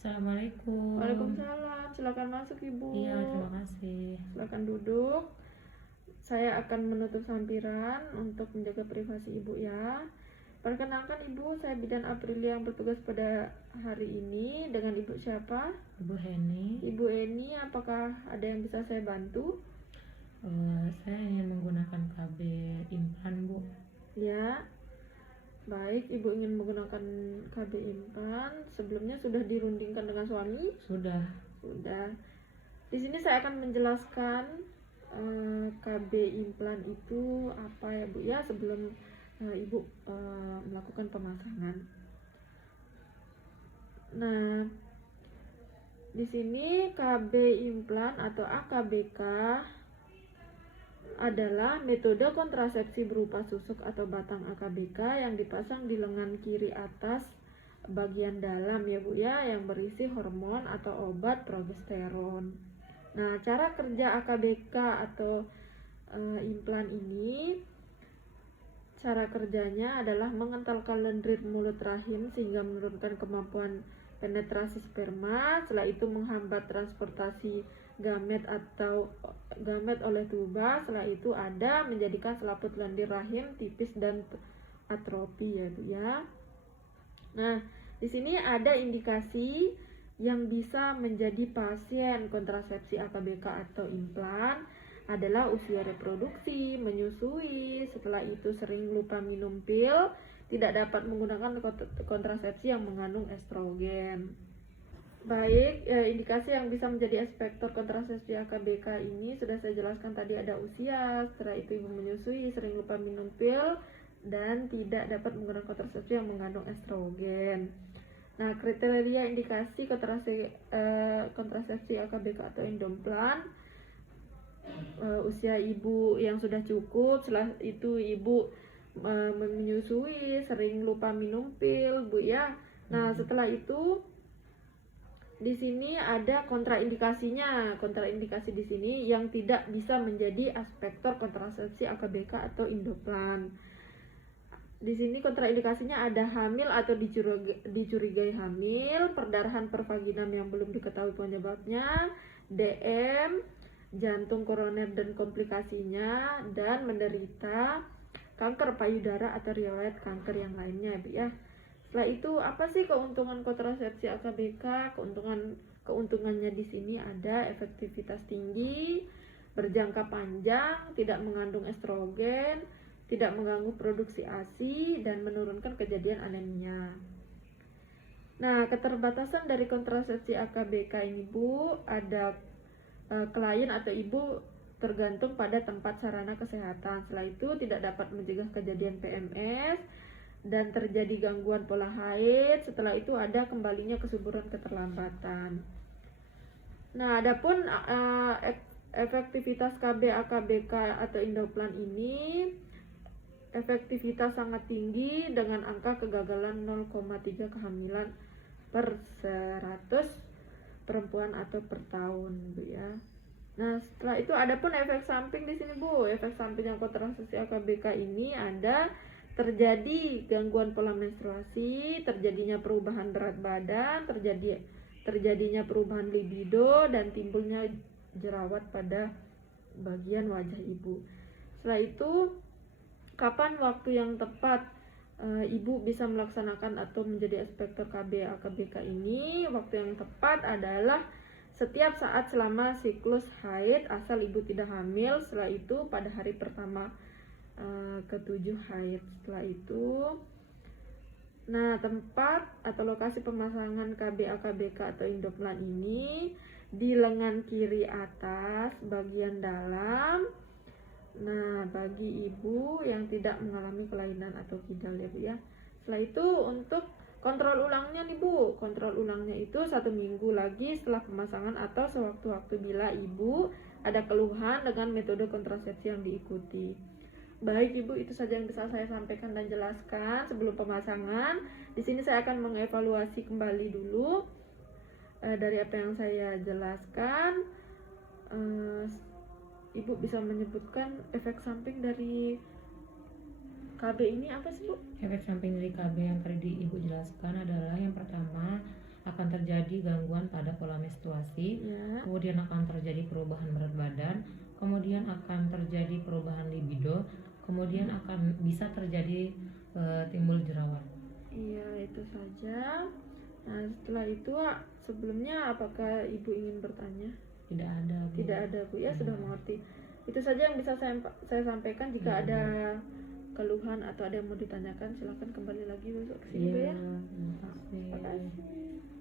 Assalamualaikum. Waalaikumsalam, silakan masuk Ibu. Iya, terima kasih. Silakan duduk. Saya akan menutup sampiran untuk menjaga privasi Ibu ya. Perkenalkan Ibu, saya Bidan Aprilia yang bertugas pada hari ini. Dengan Ibu siapa? Ibu Heni. Ibu Eni, apakah ada yang bisa saya bantu? Saya ingin menggunakan KB implan, Bu. Ya. Baik, Ibu ingin menggunakan KB implan. Sebelumnya sudah dirundingkan dengan suami? Sudah. Sudah. Di sini saya akan menjelaskan KB implan itu apa ya Bu ya, sebelum Ibu melakukan pemasangan. Nah, di sini KB implan atau AKBK adalah metode kontrasepsi berupa susuk atau batang AKBK yang dipasang di lengan kiri atas bagian dalam ya Bu ya, yang berisi hormon atau obat progesteron. Nah, cara kerja AKBK atau implan ini, cara kerjanya adalah mengentalkan lendir mulut rahim sehingga menurunkan kemampuan penetrasi sperma. Setelah itu menghambat transportasi gamet atau gamet oleh tuba. Setelah itu ada menjadikan selaput lendir rahim tipis dan atrofi ya Bu ya. Nah, di sini ada indikasi yang bisa menjadi pasien kontrasepsi AKBK atau implan adalah usia reproduksi, menyusui, setelah itu sering lupa minum pil, tidak dapat menggunakan kontrasepsi yang mengandung estrogen. Baik, indikasi yang bisa menjadi efektor kontrasepsi AKBK ini sudah saya jelaskan tadi, ada usia, setelah itu ibu menyusui, sering lupa minum pil, dan tidak dapat menggunakan kontrasepsi yang mengandung estrogen. Nah, kriteria indikasi kontrasepsi AKBK atau implan, usia ibu yang sudah cukup, setelah itu ibu menyusui, sering lupa minum pil, Bu ya. Nah, setelah itu di sini ada kontraindikasinya. Kontraindikasi di sini yang tidak bisa menjadi aspektor kontrasepsi AKBK atau implan. Di sini kontraindikasinya ada hamil atau dicurigai hamil, perdarahan pervaginam yang belum diketahui penyebabnya, DM, jantung koroner dan komplikasinya, dan menderita kanker payudara atau riwayat kanker yang lainnya ya. Setelah itu apa sih keuntungan kontrasepsi AKBK? Keuntungannya di sini ada efektivitas tinggi, berjangka panjang, tidak mengandung estrogen, tidak mengganggu produksi ASI, dan menurunkan kejadian anemia. Nah, keterbatasan dari kontrasepsi AKBK ini Bu, ada klien atau ibu tergantung pada tempat sarana kesehatan. Setelah itu tidak dapat mencegah kejadian PMS dan terjadi gangguan pola haid. Setelah itu ada kembalinya kesuburan keterlambatan. Nah, adapun efektivitas KB AKBK atau implan ini efektivitas sangat tinggi dengan angka kegagalan 0,3 kehamilan per 100 perempuan atau per tahun Bu ya. Nah, setelah itu adapun efek samping di sini Bu. Efek samping yang kontrasepsi AKBK ini ada terjadi gangguan pola menstruasi, terjadinya perubahan berat badan, terjadinya perubahan libido, dan timbulnya jerawat pada bagian wajah ibu. Setelah itu, kapan waktu yang tepat ibu bisa melaksanakan atau menjadi aspektor KB AKBK ini? Waktu yang tepat adalah setiap saat selama siklus haid asal ibu tidak hamil. Setelah itu pada hari pertama ke-7 haid. Setelah itu, nah, tempat atau lokasi pemasangan KB AKBK atau implan ini di lengan kiri atas bagian dalam. Nah, bagi ibu yang tidak mengalami kelainan atau kidal ya Bu ya. Setelah itu untuk kontrol ulangnya nih Bu. Kontrol ulangnya itu 1 minggu lagi setelah pemasangan atau sewaktu-waktu bila ibu ada keluhan dengan metode kontrasepsi yang diikuti. Baik Ibu, itu saja yang bisa saya sampaikan dan jelaskan sebelum pemasangan. Di sini saya akan mengevaluasi kembali dulu dari apa yang saya jelaskan. Ibu bisa menyebutkan efek samping dari KB ini apa sih Bu? Efek samping dari KB yang tadi Ibu jelaskan adalah yang pertama akan terjadi gangguan pada pola menstruasi, Ya. kemudian akan terjadi perubahan berat badan, kemudian akan terjadi perubahan libido, kemudian akan bisa terjadi timbul jerawat. Iya, itu saja. Nah, setelah itu sebelumnya apakah Ibu ingin bertanya? Tidak ada, Bu. Tidak ada, Bu, ya, sudah mengerti. Itu saja yang bisa saya sampaikan. Jika Iya, ada keluhan atau ada yang mau ditanyakan, silakan kembali lagi besok ke sini, Bu, Iya, ya. terima kasih. Terima kasih.